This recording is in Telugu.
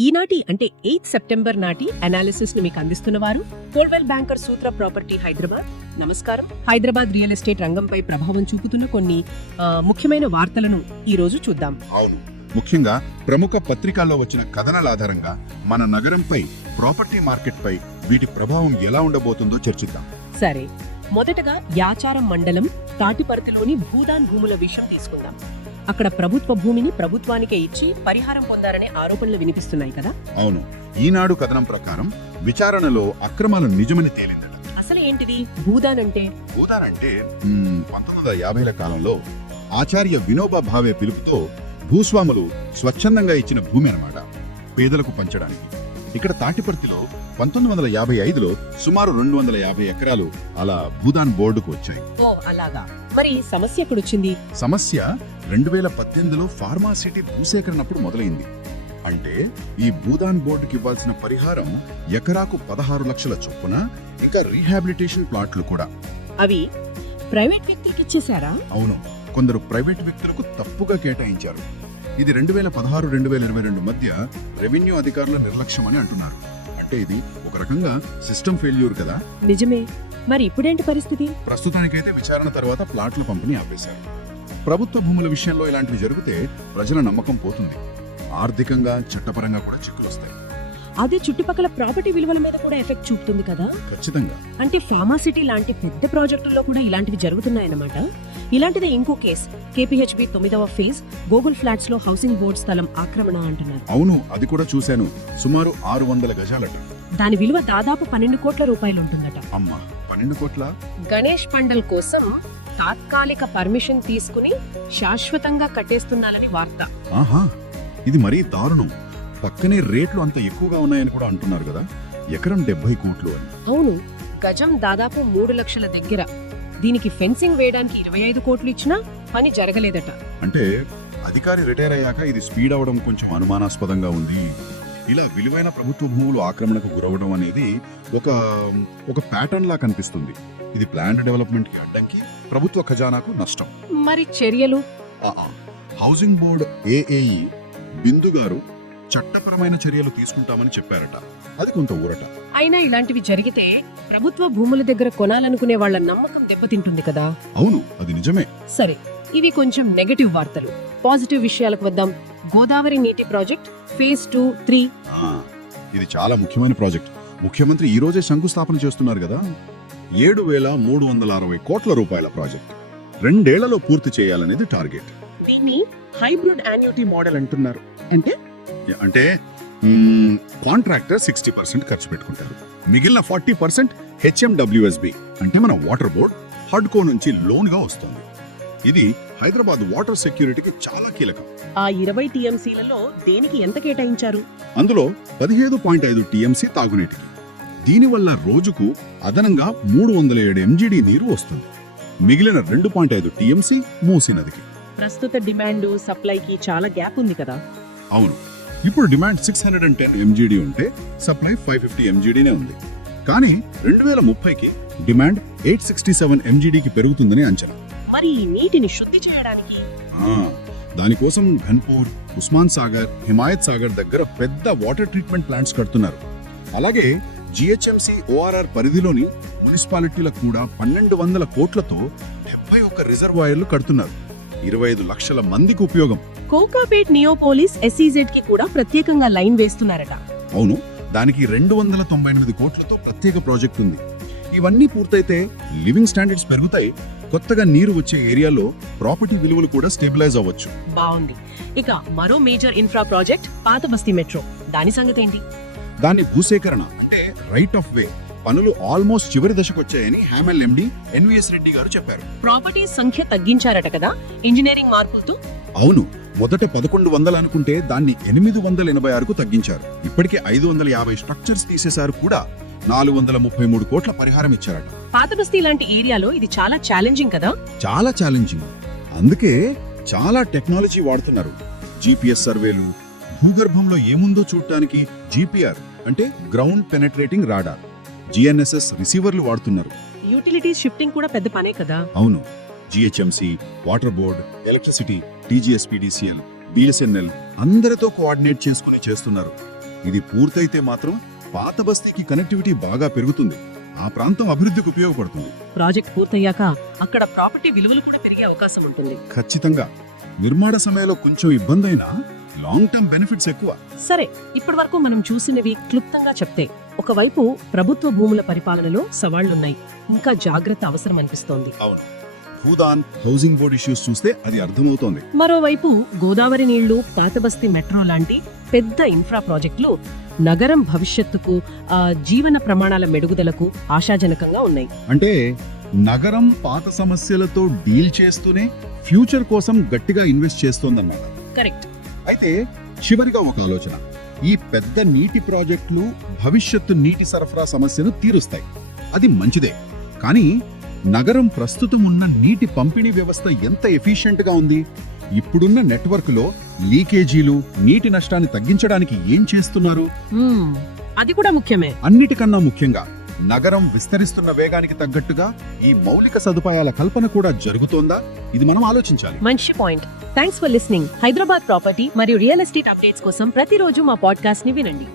ఈనాటి అంటే ఎయిత్ సెప్టెంబర్ నాటి అనాలిసిస్ను మీకు అందిస్తున్న వారు Coldwell Banker Sutra property Hyderabad. నమస్కారం. హైదరాబాద్ రియల్ ఎస్టేట్ రంగంపై ప్రభావం చూపుతున్న కొన్ని ముఖ్యమైన వార్తలను ఈ రోజు చూద్దాం. అవును. ముఖ్యంగా ప్రముఖ పత్రికల్లో వచ్చిన కథనాల ఆధారంగా మన నగరంపై ప్రాపర్టీ మార్కెట్పై వీటి ప్రభావం ఎలా ఉండబోతుందో చర్చిద్దాం. సరే. మొదటగా యాచారం మండలం తాటిపర్తిలోని భూదాన్ భూముల విషయం తీసుకుందాం. అక్కడ ప్రభుత్వ భూమిని ప్రభుత్వానికే ఇచ్చి పరిహారం పొందారనే ఆరోపణలు వినిపిస్తున్నాయి కదా? అవును. ఈనాడు కథనం ప్రకారం విచారణలో అక్రమాలు నిజమని తేలిందట. అసలు ఏంటిది? భూదాన్ అంటే ఉదాహరణంటే మ్, పంతొమ్మిది వందల యాభైల కాలంలో ఆచార్య వినోబా భావే పిలుపుతో భూస్వాములు స్వచ్ఛందంగా ఇచ్చిన భూమి అన్నమాట పేదలకు పంచడానికి. ఇక్కడ తాటిపర్తిలో పంతొమ్మిది వందల యాభై ఐదులో సుమారు రెండు వందల యాభై ఎకరాలు అలా భూదాన్ బోర్డుకు వచ్చాయి. ఓ అలాగా. మరి సమస్య ఎక్కడొచ్చింది? సమస్య రెండు వేల పద్దెనిమిదిలో ఫార్మాసిటీ భూసేకరణప్పుడు మొదలైంది. అంటే ఈ భూదాన్ బోర్డుకి ఇవ్వాల్సిన పరిహారం ఎకరాకు పదహారు లక్షల చొప్పున ఇంకా రీహాబిలిటేషన్ ప్లాట్లు కూడా. అవి ప్రైవేట్ వ్యక్తులకి ఇచ్చేశారా? అవును కొందరు ప్రైవేట్ వ్యక్తులకు తప్పుగా కేటాయించారు. ఇది రెండు వేల పదహారు రెండు వేల ఇరవై రెండు మధ్య రెవెన్యూ అధికారుల నిర్లక్ష్యం అని అంటున్నారు. అంటే ఇది ఒక రకంగా సిస్టమ్ ఫెయిల్యూర్ కదా? నిజమే. మరి ఇప్పుడేంటి పరిస్థితి? ప్రస్తుతానికైతే విచారణ తర్వాత ప్లాట్ల పంపిణీ ఆపేశారు. ప్రభుత్వ భూముల విషయంలో ఇలాంటివి జరిగితే ప్రజల నమ్మకం పోతుంది. ఆర్థికంగా చట్టపరంగా కూడా చిక్కులు వస్తాయి. అదే చుట్టుపక్కల ప్రాపర్టీ విలువల మీద కూడా ఎఫెక్ట్ చూపుతుంది కదా? ఖచ్చితంగా. అంటే ఫార్మాసిటీ లాంటి పెద్ద ప్రాజెక్టుల్లో కూడా ఇలాంటివి జరుగుతున్నాయన్నమాట. ఇలాంటిదే ఇంకో కేస్. కేపీహెచ్బి తొమ్మిదవ ఫేజ్ గూగుల్ ఫ్లాట్స్లో హౌసింగ్ బోర్డ్ స్థలం ఆక్రమణ అంటున్నారు. అవును అది కూడా చూశాను. సుమారు ఆరు వందల గజాలట. దాని విలువ దాదాపు పన్నెండు కోట్ల రూపాయలు ఉంటుందట. అమ్మా పన్నెండు కోట్ల? గణేష్ పండల్ కోసం తాత్కాలిక పర్మిషన్ తీసుకుని శాశ్వతంగా కట్టేస్తున్నారని వార్త. ఆహా ఇది మరీ దారుణం. పక్కనే రేట్లు అంత ఎక్కువగా ఉన్నాయని కూడా అంటున్నారు కదా ఎకరం డెబ్బై కోట్లు అని. అవును గజం దాదాపు మూడు లక్షల దగ్గర. దీనికి ఫెన్సింగ్ వేయడానికి ఇరవై ఐదు కోట్లు ఇచ్చినా పని జరగలేదట. అంటే అధికారి రిటైర్ అయ్యాక ఇది స్పీడ్ అవడం కొంచెం అనుమానాస్పదంగా ఉంది. ఇలా విలువైన ప్రభుత్వ భూములు ఆక్రమణకు గురవడం అనేది ఒక ఒక ప్యాటర్న్ లా కనిపిస్తుంది. ఇది ప్లాన్ డెవలప్మెంట్కి అడ్డంకి ప్రభుత్వ ఖజానాకు నష్టం. మరి చర్యలు. హౌసింగ్ బోర్డ్ ఏఏఈ బిందు గారు చట్టపరమైన చర్యలు తీసుకుంటామని చెప్పారట. అది కొంత ఊరట. అయినా ఇలాంటివి జరిగితే ప్రభుత్వ భూముల దగ్గర కొనాలనుకునే వాళ్ళ నమ్మకం దెబ్బతింటుంది కదా? అవును అది నిజమే. సరే ఇవి కొంచెం నెగటివ్ వార్తలు. పాజిటివ్ విషయాలకు వద్దాం. గోదావరి నీటి ప్రాజెక్ట్ ఫేజ్ టూ త్రీ. ఆ, ఇది చాలా ముఖ్యమైన ప్రాజెక్ట్. ముఖ్యమంత్రి ఈ రోజే శంకుస్థాపన చేస్తున్నారు కదా? ఏడు వేల మూడు వందల అరవై కోట్ల రూపాయల ప్రాజెక్ట్. రెండేళ్ళలో పూర్తి చేయాలనేది టార్గెట్. దీన్ని హైబ్రిడ్ యాన్యుటీ మోడల్ అంటున్నారు. అంటే? అంటే కాంట్రాక్టర్ సిక్స్టీ పర్సెంట్ ఖర్చు పెట్టుకుంటారు. మిగిలిన ఫార్టీ పర్సెంట్ హెచ్ఎండబ్ల్యూఎస్బి. అంటే మన వాటర్ బోర్డ్ హడ్కో నుంచి లోన్గా వస్తుంది. ఇది హైదరాబాద్ వాటర్ సెక్యూరిటీకి చాలా కీలకం. ఆ ఇరవై టీఎంసీలలో దేనికి ఎంత కేటాయించారు? అందులో పదిహేడు పాయింట్ ఐదు టీఎంసీ తాగునీటికి. దీనివల్ల రోజుకు అదనంగా మూడు వందల ఏడు ఎంజీడీ నీరు వస్తుంది. మిగిలిన రెండు పాయింట్ ఐదు టీఎంసీ మూసీ నదికి. ప్రస్తుత డిమాండ్ సప్లైకి చాలా గ్యాప్ ఉంది కదా? అవును. ఇప్పుడు demand six hundred and ten MGD ఉంటే సప్లై ఫైవ్ ఫిఫ్టీ ఎంజీడీనే ఉంది. కానీ రెండు వేల ముప్పైకి డిమాండ్ ఎయిట్ సిక్స్టీ సెవెన్ ఎంజీడీకి పెరుగుతుందని అంచనా. మరి ఈ నీటిని శుద్ధి చేయడానికి? దానికోసం ఘన్పూర్ ఉస్మాన్ సాగర్ హిమాయత్ సాగర్ దగ్గర పెద్ద వాటర్ ట్రీట్మెంట్ ప్లాంట్స్ కడుతున్నారు. అలాగే జిహెచ్ఎంసి ఓఆర్ఆర్ పరిధిలోని మున్సిపాలిటీలకు కూడా పన్నెండు వందల కోట్లతో డెబ్బై ఒక్క రిజర్వాయర్లు కడుతున్నారు. ఇరవై ఐదు లక్షల మందికి ఉపయోగం. కోకాపేట్ నియోపోలిస్ ఎస్ఈజెడ్కి కూడా ప్రత్యేకంగా లైన్ వేస్తున్నారట. అవును దానికి రెండు వందల తొంభై ఎనిమిది కోట్లతో ప్రత్యేక ప్రాజెక్ట్ ఉంది. ఇవన్నీ పూర్తయితే లివింగ్ స్టాండర్డ్స్ పెరుగుతాయి. కొత్తగా నీరు వచ్చే ఏరియాలో ప్రాపర్టీ విలువలు కూడా స్టెబిలైజ్ అవ్వచ్చు. బాగుంది. ఇక మరో మేజర్ ఇన్ఫ్రా ప్రాజెక్ట్ పాత బస్తీ మెట్రో. దాని సంగతి ఏంటి? దాన్ని భూసేకరణ అంటే రైట్ ఆఫ్ వే పనులు ఆల్మోస్ట్ చివరి దశకు వచ్చాయని హ్యామెల్ ఎండి ఎన్విఎస్ రెడ్డి గారు చెప్పారు. ప్రాపర్టీ సంఖ్య తగ్గించారట కదా? ఇంజనీరింగ్ మార్పులతో? అవును. మొదట పదకొండు వందలు అనుకుంటే దాన్ని ఎనిమిది వందల ఎనభై ఆరుకు తగ్గించారు. ఇప్పటికే ఐదు వందల యాభై స్ట్రక్చర్స్ తీసేశారు కూడా. నాలుగు వందల ముప్పై మూడు కోట్ల పరిహారం ఇచ్చారట. పాత బస్తీ లాంటి ఏరియాలో ఇది చాలా ఛాలెంజింగ్ కదా? చాలా ఛాలెంజింగ్ అందుకే చాలా టెక్నాలజీ వాడుతున్నారు. జీపీఎస్ సర్వేలు భూగర్భంలో ఏముందో చూడటానికి జీపీఆర్ అంటే గ్రౌండ్ పెనట్రేటింగ్ రాడార్ జిఎన్ఎస్ఎస్ రిసీవర్లు వాడుతున్నారు. యూటిలిటీస్ షిఫ్టింగ్ కూడా పెద్ద పనే కదా? అవును. GHMC water board electricity TGSPDCL BSNL అందరితో కోఆర్డినేట్ చేసుకుని చేస్తున్నారు. ఇది పూర్తయితే మాత్రం పాత బస్తీకి కనెక్టివిటీ బాగా పెరుగుతుంది. ఆ ప్రాంతం అభివృద్ధికి ఉపయోగపడుతుంది. ప్రాజెక్ట్ పూర్తయ్యాక అక్కడ ప్రాపర్టీ విలువలు కూడా పెరిగే అవకాశం ఉంటుంది. ఖచ్చితంగా. నిర్మాణ సమయంలో కొంచెం ఇబ్బంది అయినా లాంగ్ టర్మ్ బెనిఫిట్స్ ఎక్కువ. సరే ఇప్పటి వరకు మనం చూసినవి క్లుప్తంగా చెప్తే ఒకవైపు ప్రభుత్వ భూముల పరిపాలనలో సవాళ్ళున్నాయి. ఇంకా జాగ్రత్త అవసరం అనిపిస్తోంది అవును. భూదాన్ హౌసింగ్ బోర్డ్ ఇష్యూస్ చూస్తే అది అర్థమవుతోంది. మరోవైపు గోదావరి నీళ్ళు పాతబస్తీ మెట్రో లాంటి పెద్ద ఇన్ఫ్రా ప్రాజెక్టులు నగరం భవిష్యత్తుకు జీవన ప్రమాణాల మెరుగుదలకు ఆశాజనకంగా ఉన్నాయి. అంటే నగరం పాత సమస్యలతో డీల్ చేస్తూనే ఫ్యూచర్ కోసం గట్టిగా ఇన్వెస్ట్ చేస్తోందన్నమాట. కరెక్ట్. అయితే చివరిగా ఒక ఆలోచన. ఈ పెద్ద నీటి ప్రాజెక్టులు భవిష్యత్తు నీటి సరఫరా సమస్యను తీరుస్తాయి. అది మంచిదే. కానీ నగరం ప్రస్తుతం ఉన్న నీటి పంపిణీ వ్యవస్థ ఎంత ఎఫిషియెంట్గా ఉంది? ఇప్పుడున్న నెట్వర్క్లో లీకేజీలు నీటి నష్టాన్ని తగ్గించడానికి ఏం చేస్తున్నారు? అది కూడా ముఖ్యమే. అన్నిటికన్నా ముఖ్యంగా నగరం విస్తరిస్తున్న వేగానికి తగ్గట్టుగా ఈ మౌలిక సదుపాయాల కల్పన కూడా జరుగుతోందా? ఇది మనం ఆలోచించాలి. మంచి point. Thanks for listening Hyderabad property మరియు రియల్ ఎస్టేట్ అప్డేట్స్ కోసం ప్రతిరోజు మా పాడ్కాస్ట్ని వినండి.